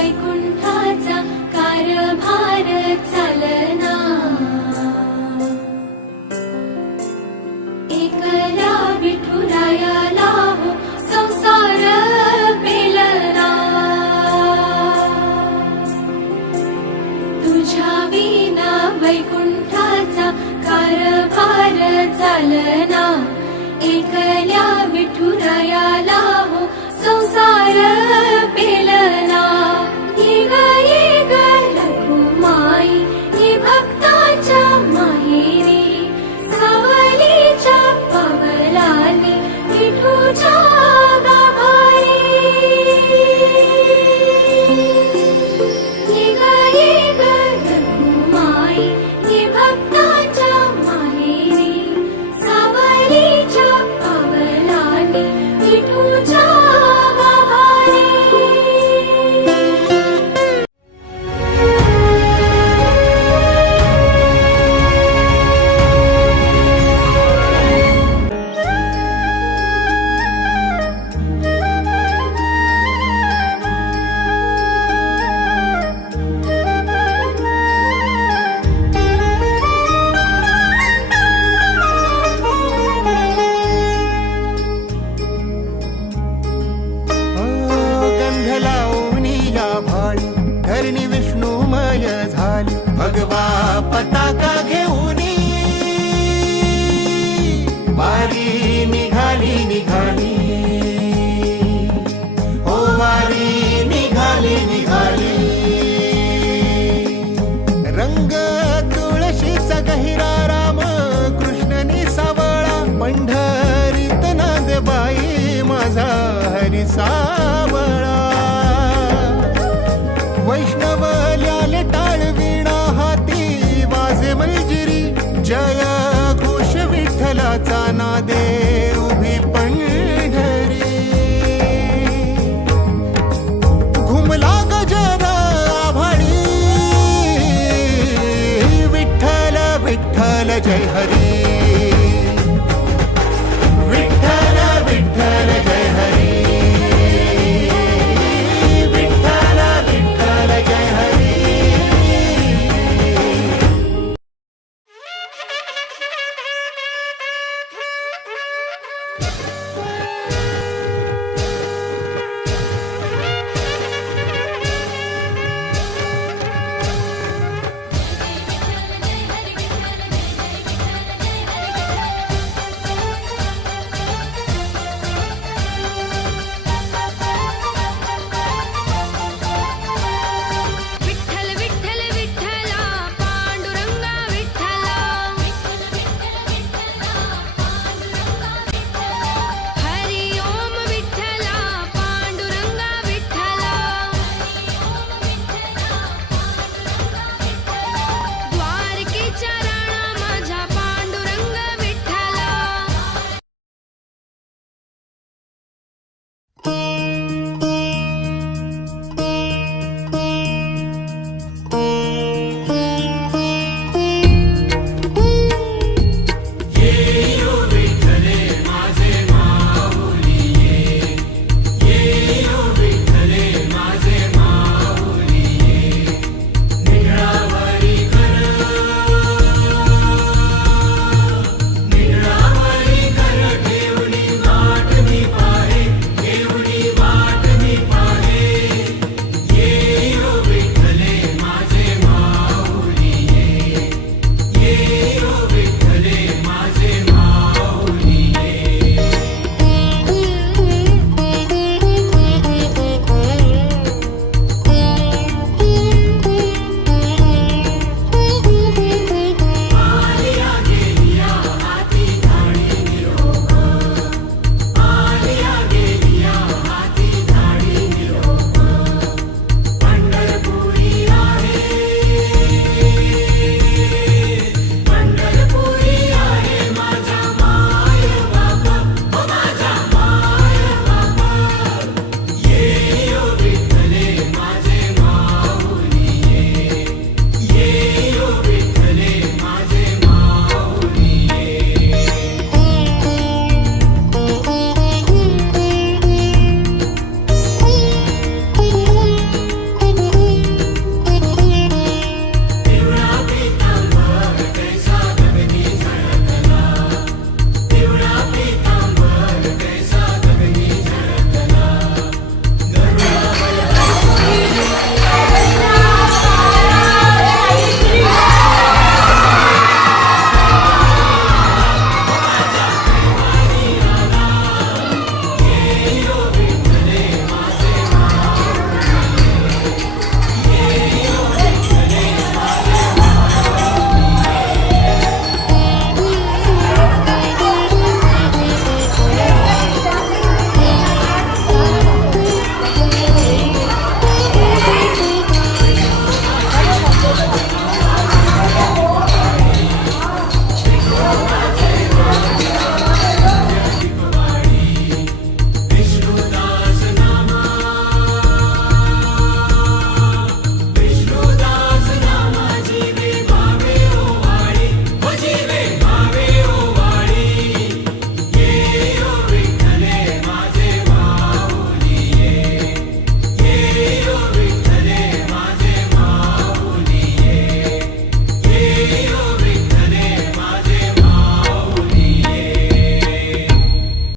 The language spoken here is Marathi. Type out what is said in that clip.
वैकुंठाचा कारभार चालना, एकल्या विठुरायाला हो संसार पेलना, तुझ्या विना वैकुंठाचा कारभार चालना, एकल्या विठुरायाला हो संसार पेलना। ये ग रखुमाई ये भक्ताच्या माहेरी, सावलीच्या पवलानी विठूच्या गाभारी। ये ग रखुमाई ये भक्ताच्या माहेरी, सावलीच्या पवलानी विठूच्या गाभारी। धरणी विष्णुमय झाली, भगवा पताका घेऊनी वारी निघाली निघाली, ओ वारी निघाली निघाली। रंग तुळशीचा गहिरा राम कृष्णनी सावळा, पंढरीत नांदबाई माझा हरी सावळा। वैष्णवल्याले टाळविणा हाती वाजे मंजिरी, जय घोष विठ्ठलाचा नादे उभी पंढरी। घुमला गजर आभाळी, विठ्ठल विठ्ठल जय हरी, विठ्ठल विठ्ठल जय हरी,